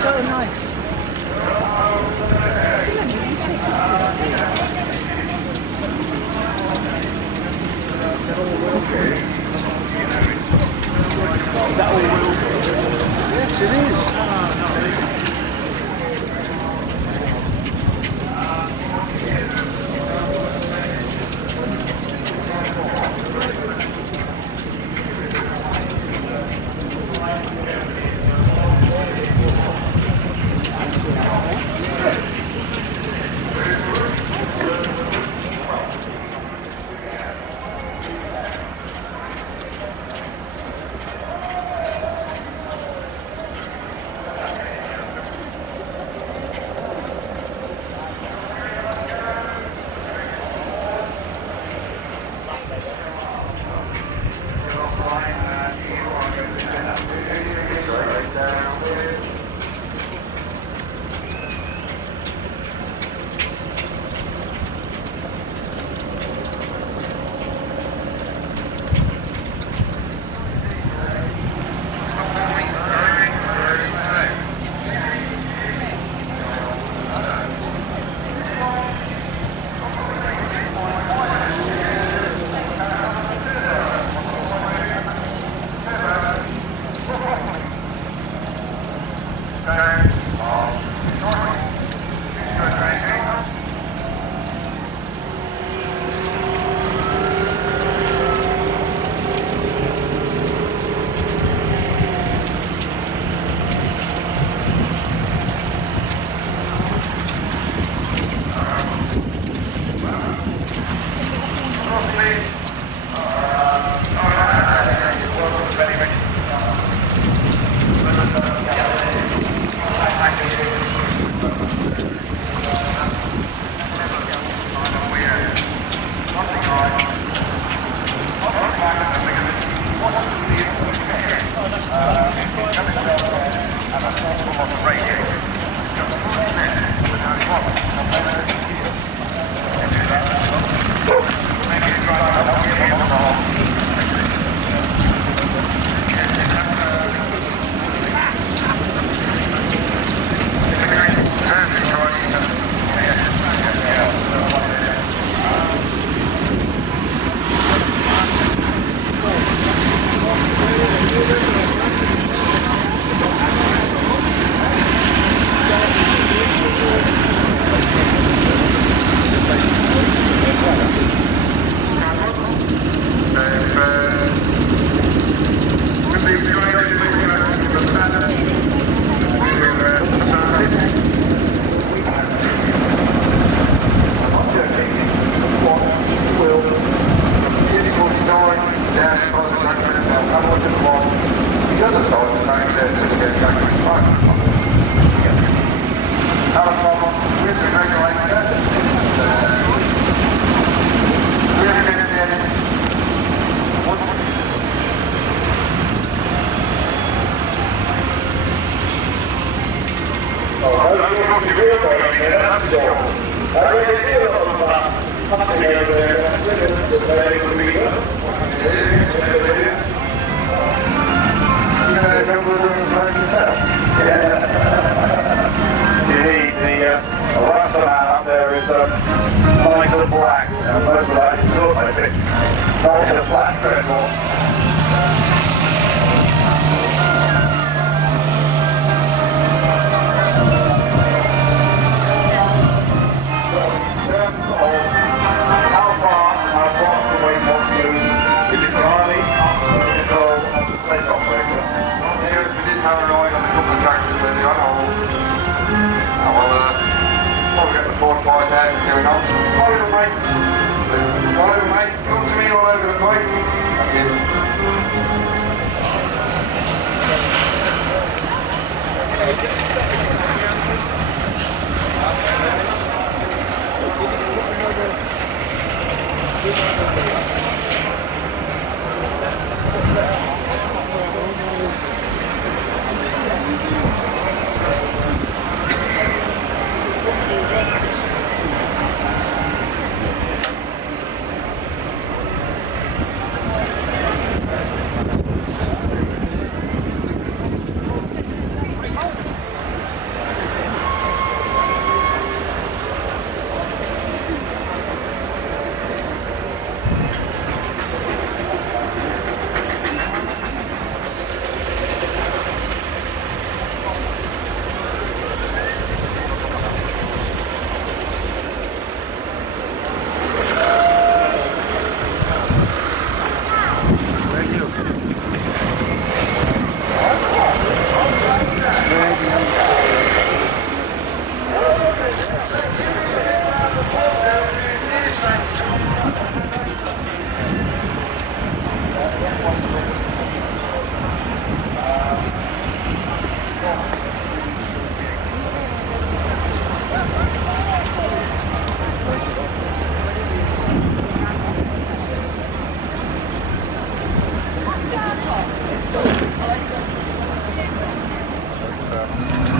So nice. Is that all wheel? Yes, it is. The last one up there is nice and black, and most of that is sort of it. Not a black anymore. Going on. Follow mate. Follow mate. Come to me all over the place. That's it.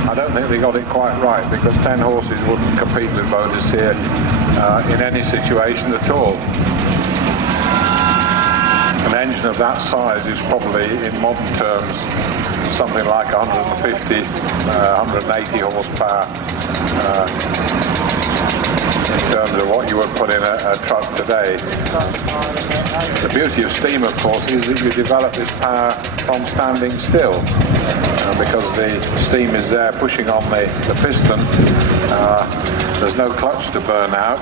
I don't think they got it quite right, because 10 horses wouldn't compete with motors here in any situation at all. An engine of that size is probably, in modern terms, something like 150, 180 horsepower in terms of what you would put in a truck today. The beauty of steam, of course, is that you develop this power from standing still, because the steam is there pushing on the piston. There's no clutch to burn out,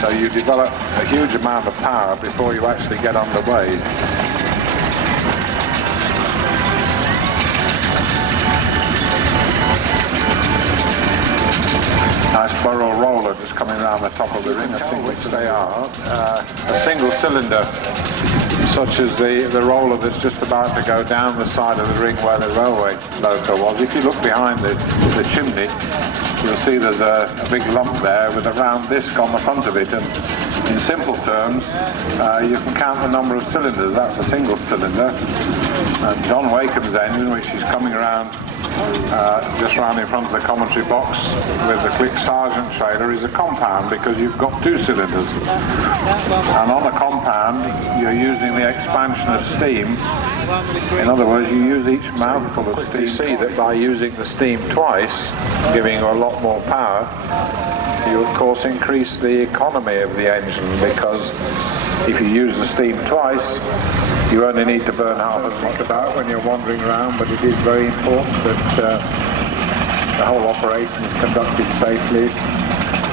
so you develop a huge amount of power before you actually get underway. Nice burrow roller just coming around the top of the ring, I think, which they are. A single cylinder, such as the roller that's just about to go down the side of the ring where the railway loco was. If you look behind the chimney, you'll see there's a big lump there with a round disc on the front of it. And in simple terms, you can count the number of cylinders. That's a single cylinder. And John Wakem's engine, which is coming around just round in front of the commentary box with the Click Sargent trailer, is a compound, because you've got two cylinders. And on a compound, you're using the expansion of steam. In other words, you use each mouthful of steam. You see that by using the steam twice, giving you a lot more power, you of course increase the economy of the engine, because if you use the steam twice, you only need to burn half as much about when you're wandering around. But it is very important that the whole operation is conducted safely.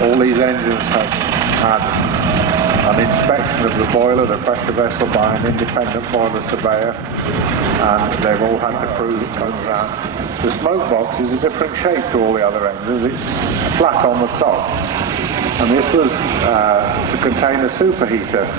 All these engines have had an inspection of the boiler, the pressure vessel, by an independent boiler surveyor, and they've all had to prove it comes around. The smoke box is a different shape to all the other engines. It's flat on the top, and this was to contain a superheater.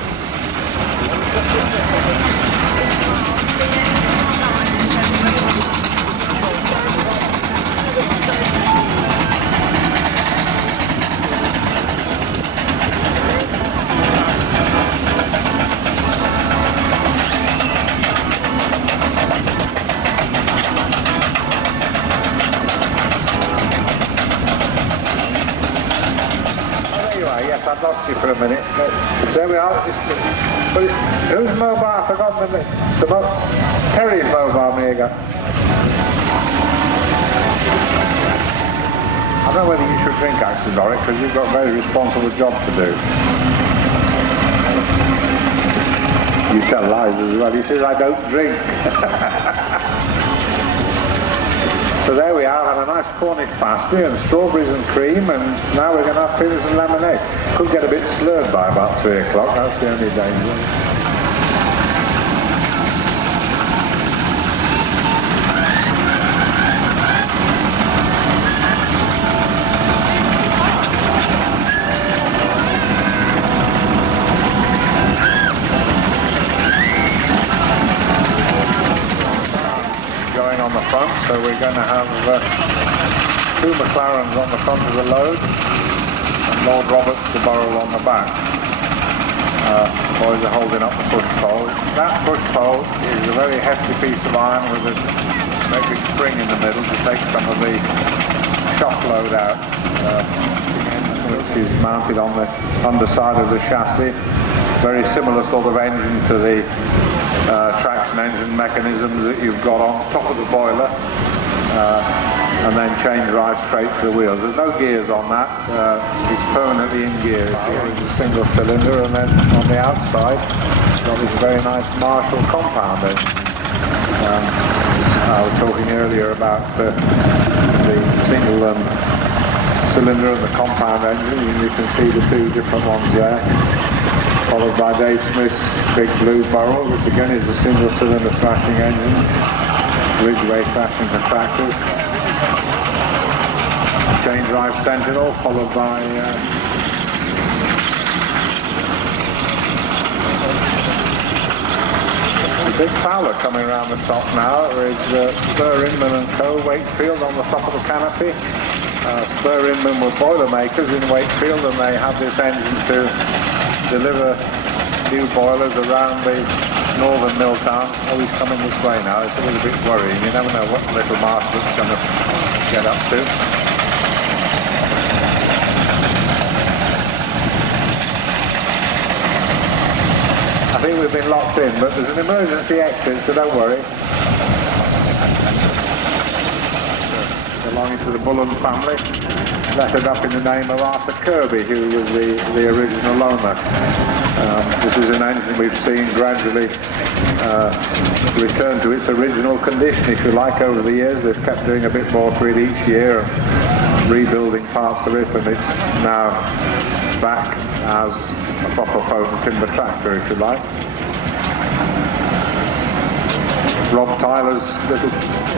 lost you for a minute. There we are. Who's mobile? I forgot the name. Terry's mobile, Mega. I don't know whether you should drink actually, Doric, because you've got a very responsible job to do. You tell lies as well. He says, I don't drink. So there we are, have a nice Cornish pasty and strawberries and cream, and now we're going to have fizz and lemonade. Could get a bit slurred by about 3 o'clock, that's the only danger. On the front, so we're going to have 2 McLarens on the front of the load and Lord Roberts the Burrell on the back. The boys are holding up the push pole. That push pole is a very hefty piece of iron with a big spring in the middle to take some of the shock load out, which is mounted on the underside of the chassis. Very similar sort of engine to the traction engine mechanisms that you've got on top of the boiler, and then chain drive straight to the wheels. There's no gears on that, it's permanently in gear. It's a single cylinder, and then on the outside it's got this very nice Marshall compound engine. I was talking earlier about the single cylinder and the compound engine, and you can see the 2 different ones there, followed by Dave Smith's big blue Burrell, which again is a single cylinder thrashing engine, Ridgeway thrashing contractors. Chain drive Sentinel, followed by the big Fowler coming around the top now. There is Spur Inman and Co. Wakefield on the top of the canopy. Spur Inman were Boilermakers in Wakefield, and they have this engine to deliver new boilers around the northern mill town. Oh, he's coming this way now. It's a little bit worrying. You never know what little master's going to get up to. I think we've been locked in, but there's an emergency exit, so don't worry. Belonging to the Bullen family, lettered up in the name of Arthur Kirby, who was the original owner. This is an engine we've seen gradually return to its original condition, if you like, over the years. They've kept doing a bit more to it each year, and rebuilding parts of it, and it's now back as a proper Foden timber tractor, if you like. Rob Tyler's little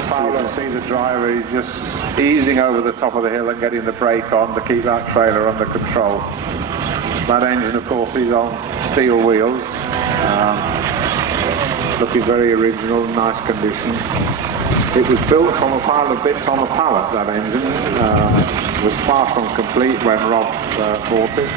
Fowler, you can see the driver, he's just easing over the top of the hill and getting the brake on to keep that trailer under control. That engine, of course, is on steel wheels, looking very original, nice condition. It was built from a pile of bits on a pallet, that engine. Was far from complete when Rob bought it.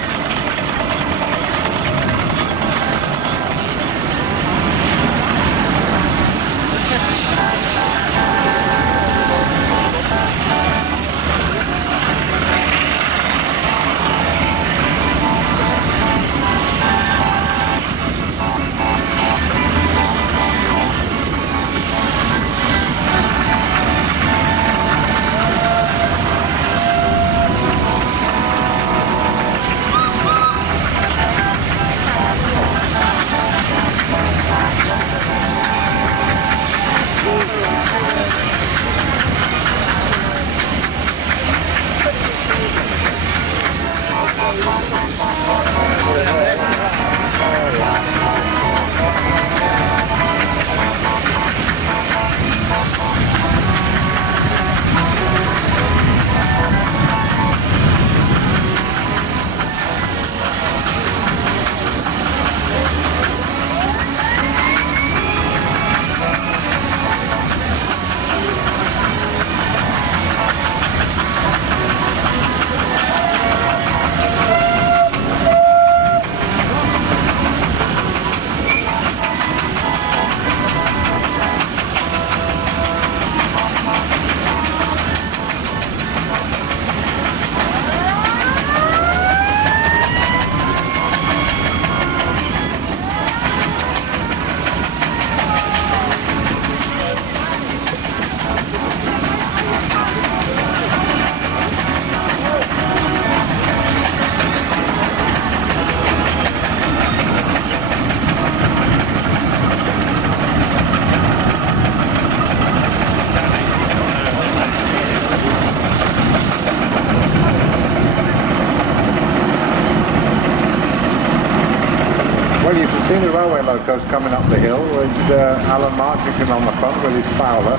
railway locos coming up the hill with Alan Marchington on the front with his Fowler.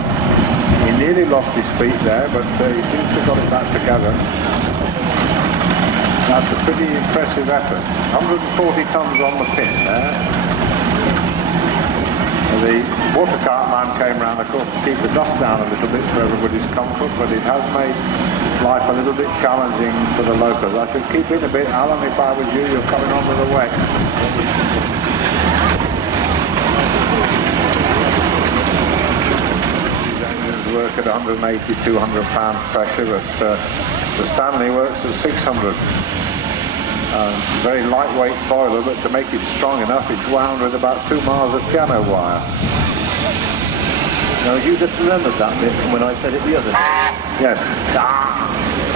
He nearly lost his feet there, but he seems to have got it back together. That's a pretty impressive effort. 140 tons on the pin there. The water cart man came round, of course, to keep the dust down a little bit for everybody's comfort, but it has made life a little bit challenging for the locals. I should keep in a bit. Alan, if I was you, you're coming on with the wet. These engines work at 180, 200 pound pressure, but the Stanley works at 600. Very lightweight boiler, but to make it strong enough, it's wound with about 2 miles of piano wire. Now, you just remembered that bit from when I said it the other day. Yes.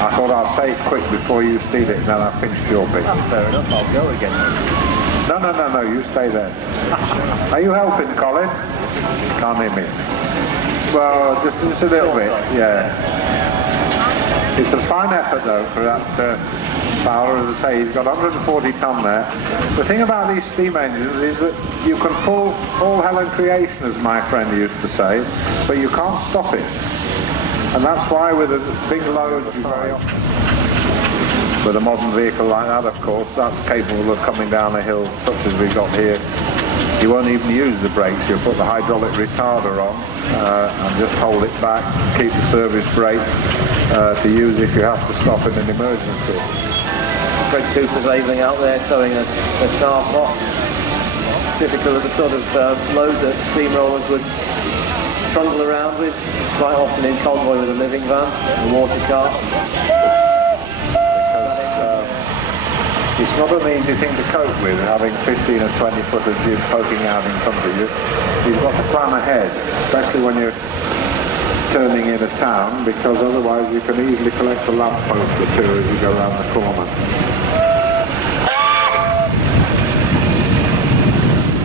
I thought I'd say it quick before you steal it, and then I finished your bit. Oh, fair enough, I'll go again. No, you stay there. Are you helping, Colin? Can't hear me. Well, just a little bit, yeah. It's a fine effort, though, for that Fowler. As I say, he's got 140 ton there. The thing about these steam engines is that you can pull all hell and creation, as my friend used to say, but you can't stop it. And that's why with a big load, you very often, with a modern vehicle like that, of course, that's capable of coming down a hill such as we got here. You won't even use the brakes. You'll put the hydraulic retarder on and just hold it back, keep the service brake to use if you have to stop in an emergency. Fred Cooper's labelling out there towing a car pot. Typical of the sort of load that steamrollers would trundle around with, quite often in convoy with a living van, a water cart. It's not an easy thing to cope with, having 15 or 20 foot of jib poking out in front of you. You've got to plan ahead, especially when you're turning in a town, because otherwise you can easily collect a lamppost or two as you go around the corner.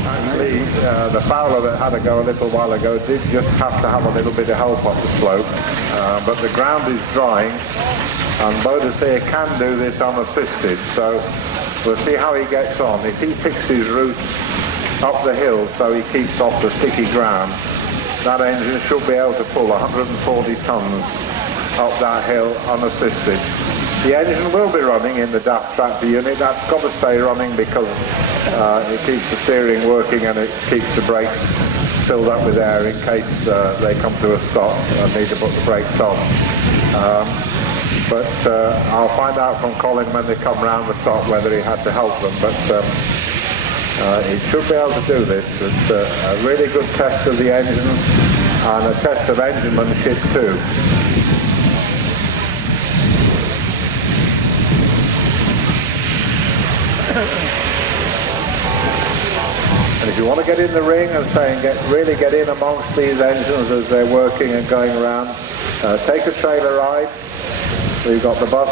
Actually, the Fowler that had a go a little while ago did just have to have a little bit of help up the slope, but the ground is drying. And Bodas here can do this unassisted, so we'll see how he gets on. If he picks his route up the hill so he keeps off the sticky ground, that engine should be able to pull 140 tons up that hill unassisted. The engine will be running in the DAF tractor unit. That's got to stay running because it keeps the steering working and it keeps the brakes filled up with air in case they come to a stop and need to put the brakes on. But I'll find out from Colin when they come round the stop whether he had to help them. But he should be able to do this. It's a really good test of the engine and a test of enginemanship too. And if you want to get in the ring and really get in amongst these engines as they're working and going around, take a trailer ride. We've got the bus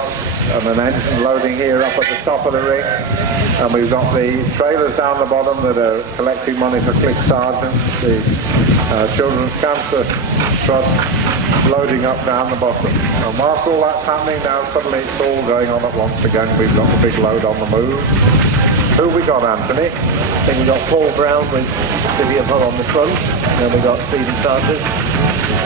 and an engine loading here up at the top of the ring, and we've got the trailers down the bottom that are collecting money for Click Sergeant, the Children's Cancer Trust loading up down the bottom. And whilst all that's happening now, suddenly it's all going on at once again. We've got the big load on the move. Who have we got, Anthony? I think we've got Paul Brown with Vivian Hull on the front, and then we've got Stephen Sanders,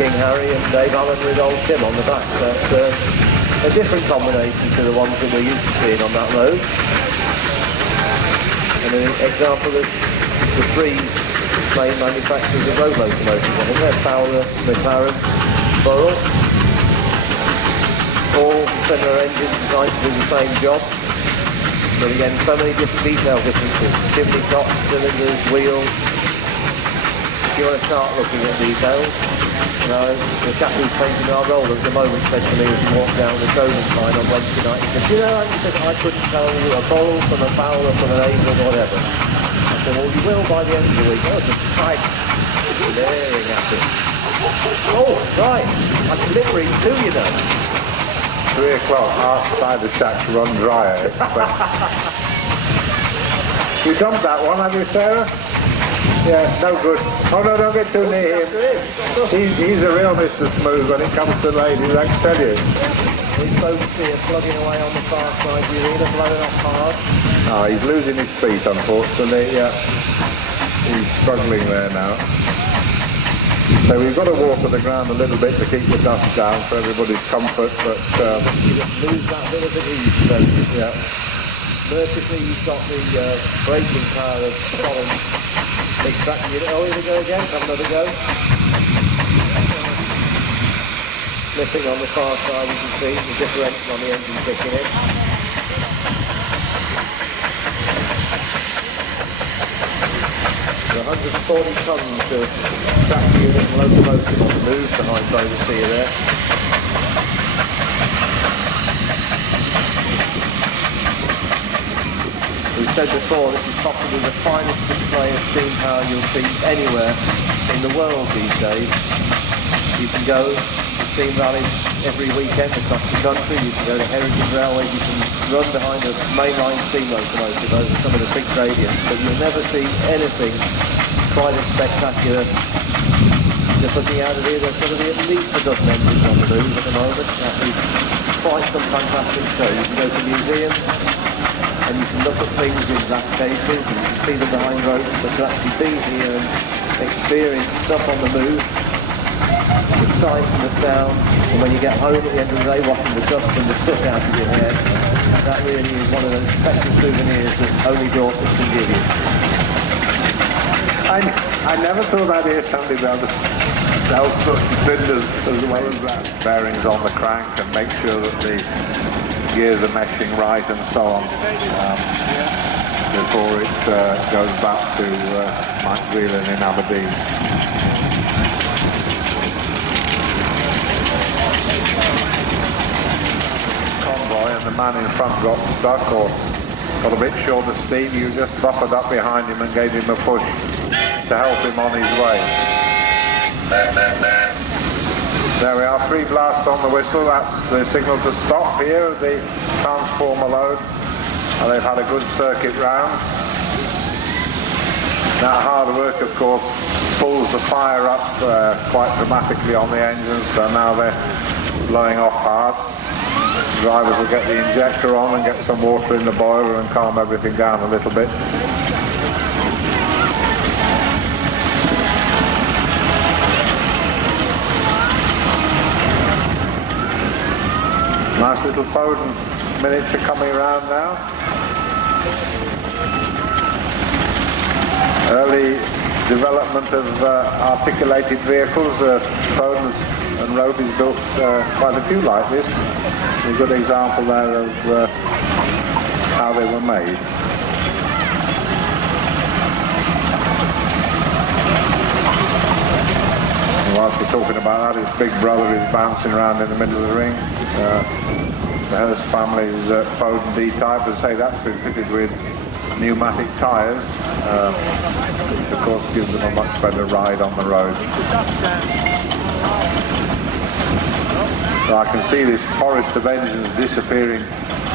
King Harry and Dave Allen with old Tim on the back. That's a different combination to the ones that we're used to seeing on that load. And an example of the three main manufacturers of road locomotives. I think they're Fowler, McLaren, Burrell. All similar engines designed to do the same job. But again, so many different detail differences. Chimney tops, cylinders, wheels. If you want to start looking at details, the chap who's painting our goal at the moment said to me as he walked down the Conan line on Wednesday night, he said, he said, I couldn't tell a Burrell from a Fowler from an Ava or whatever. I said, well, you will by the end of the week. I was just staring at him. Oh, right, I can lip read too, you know. 3 o'clock, outside the shack to run dry. You dumped that one, have you, Sarah? Yeah, no good. Oh no, don't get too near him. He's a real Mr. Smooth when it comes to ladies, I can tell you. These folks here plugging away on the far side, the arena blowing off hard. Oh, he's losing his feet, unfortunately, yeah. he's struggling there now. So we've got to water the ground a little bit to keep the dust down for everybody's comfort, but You just lose that bit of the heat, so yeah. vertically you've got the braking power of solid extracting it. Oh, here we go again, have another go. Slipping on the far side, you can see the differential on the engine kicking in. The 140 tons of track unit and locomotive on the move, the high flow you see there. We said before, this is possibly the finest display of steam power you'll see anywhere in the world these days. You can go to steam rallies every weekend across the country, you can go to heritage railways, you can run behind a mainline steam locomotive over some of the big gradients, but you'll never see anything quite as spectacular. Just looking out of here, there's going to be at least a dozen engines on the move at the moment. That is quite some fantastic show. You can go to museums and you can look at things in glass cases and you can see them behind ropes, but to actually be here and experience stuff on the move, the sight and the sound, and when you get home at the end of the day washing the dust and the soot out of your hair, that really is one of those special souvenirs that only Dorset can give you. I never thought I'd hear somebody about the cylinders as well as that. Bearings on the crank and make sure that the gears are meshing right and so on before it goes back to Mike Whelan in Aberdeen. Convoy and the man in front got stuck or got a bit short of steam, you just buffered up behind him and gave him a push to help him on his way. There we are, 3 blasts on the whistle, that's the signal to stop here, the transformer load. And they've had a good circuit round. That hard work, of course, pulls the fire up quite dramatically on the engines, so now they're blowing off hard. Drivers will get the injector on and get some water in the boiler and calm everything down a little bit. Nice little Foden miniature coming around now. Early development of articulated vehicles. Foden and Roby's built quite a few like this. A good example there of how they were made. And whilst we're talking about that, his big brother is bouncing around in the middle of the ring. The Hurst family's Foden D-type, and say that's been fitted with pneumatic tyres, which of course gives them a much better ride on the road. So I can see this forest of engines disappearing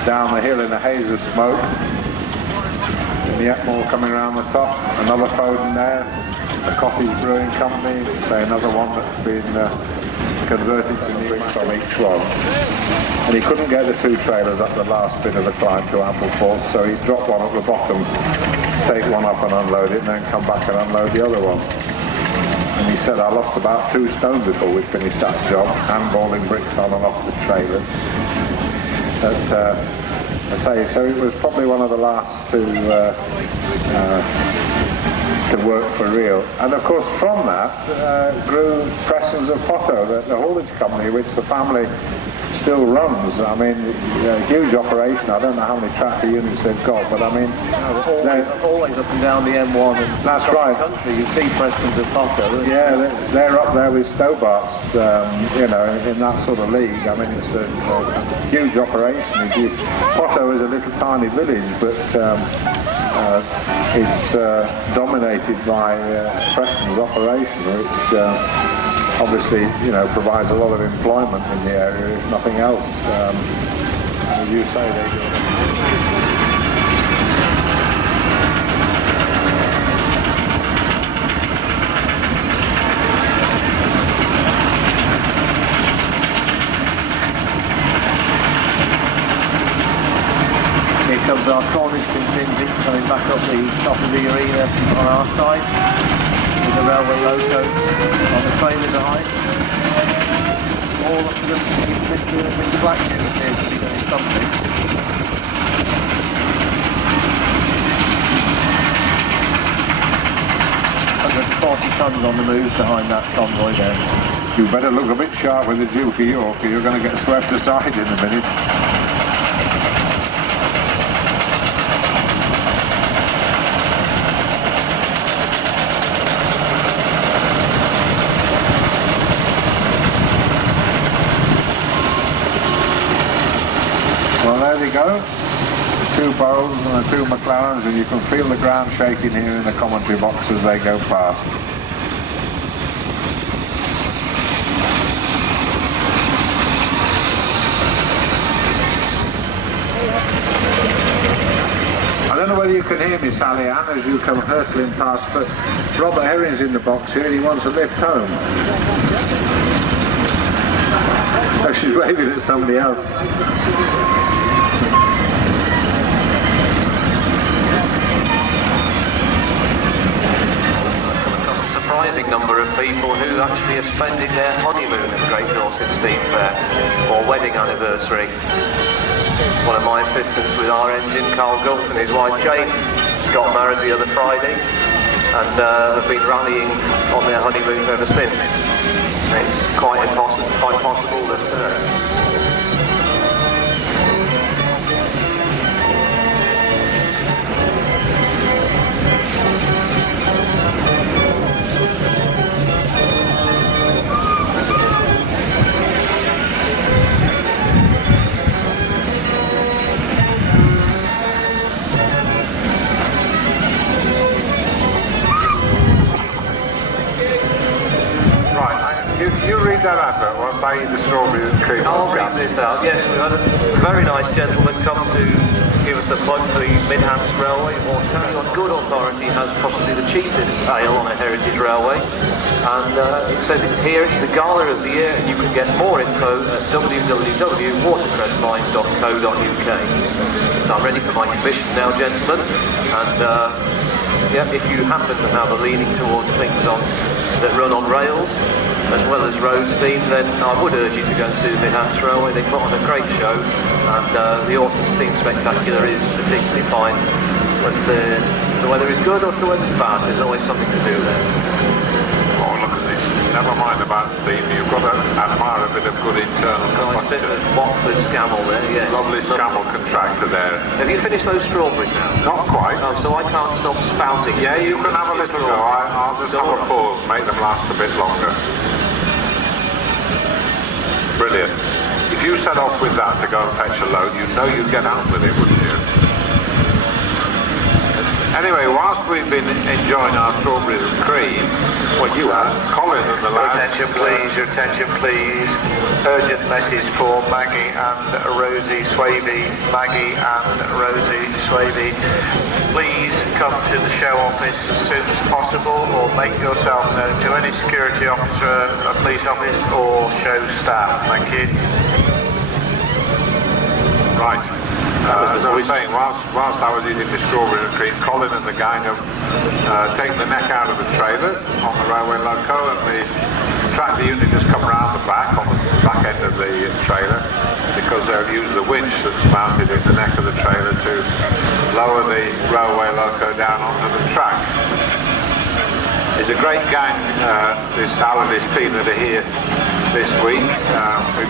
down the hill in a haze of smoke. And yet more coming around the top. Another Foden there, the Coffee's Brewing Company, say another one that's been converted to new from each one. And he couldn't get the 2 trailers up the last bit of the climb to Ampleforth, so he dropped one at the bottom, take one up and unload it, and then come back and unload the other one. And he said, I lost about 2 stone before we finished that job, handballing bricks on and off the trailers. But, I say, so it was probably one of the last to work for real. And of course from that grew Preston's of Potto, the haulage company which the family still runs. I mean, a huge operation. I don't know how many tractor units they've got, but I mean, always up and down the M1 and that's right. The country. You see Preston's of Potto. Yeah, they're up there with Stobart's, you know, in that sort of league. I mean, it's a huge operation. Potto is a little tiny village, but it's dominated by Preston's operation, which obviously, you know, provides a lot of employment in the area, if nothing else. As you say, they do. Here comes There's our Cornish contingent coming back up the top of the arena on our side, with the railway loco on the trailer behind. All of them, Mr. Blacksmith appears to be doing something. 140 tons on the move behind that convoy there. You better look a bit sharp with the Duke of York, or you're going to get swept aside in a minute. Well, there they go. The two Bowles and the two McLarens, and you can feel the ground shaking here in the commentary box as they go past. I don't know whether you can hear me, Sally Ann, as you come hurtling past, but Robert Herring's in the box here and he wants a lift home. So she's waving at somebody else. Surprising number of people who actually have spent their honeymoon at Great Northern Steam Fair or wedding anniversary. One of my assistants with our engine, Carl Gulf, and his wife Jane got married the other Friday and have been rallying on their honeymoon ever since. It's quite possible that You read that advert whilst I eat the strawberry and cream. I'll read this out. Yes, we had a very nice gentleman come to give us a plug for the Midhants Railway, or telling on good authority has possibly the cheapest ale on a heritage railway. And it says it here, it's the gala of the year, and you can get more info at www.watercressline.co.uk. So I'm ready for my commission now, gentlemen. And yeah, if you happen to have a leaning towards things that run on rails, as well as road steam, then I would urge you to go and see the Midhants Railway. They put on a great show, and the Autumn Steam Spectacular is particularly fine. When the weather is good or if the weather's bad, there's always something to do there. Oh, look at this. Never mind about steam. You've got to admire a bit of good internal Nice bit of Watford Scamel there, yeah. Lovely Scamel contractor there. Have you finished those strawberries now? Not quite. Oh, so I can't stop spouting. Yeah, you can have a little go. I'll just have a pause, make them last a bit longer. Brilliant. If you set off with that to go and fetch a load, you know you'd get out with it, wouldn't you? Anyway, whilst we've been enjoying our strawberries and cream, what you had, Colin and the lads... Your attention please. Urgent message for Maggie and Rosie Swaby. Maggie and Rosie Swaby. Please come to the show office as soon as possible, or make yourself known to any security officer, a police office, or show staff. Thank you. Right. As I was saying, whilst I was eating the strawberry and cream, Colin and the gang have taken the neck out of the trailer on the railway loco, and the tractor unit has come around the back, on the back end of the trailer, because they'll use the winch that's mounted in the neck of the trailer to lower the railway loco down onto the track. It's a great gang, this Alan, this team that are here this week. We've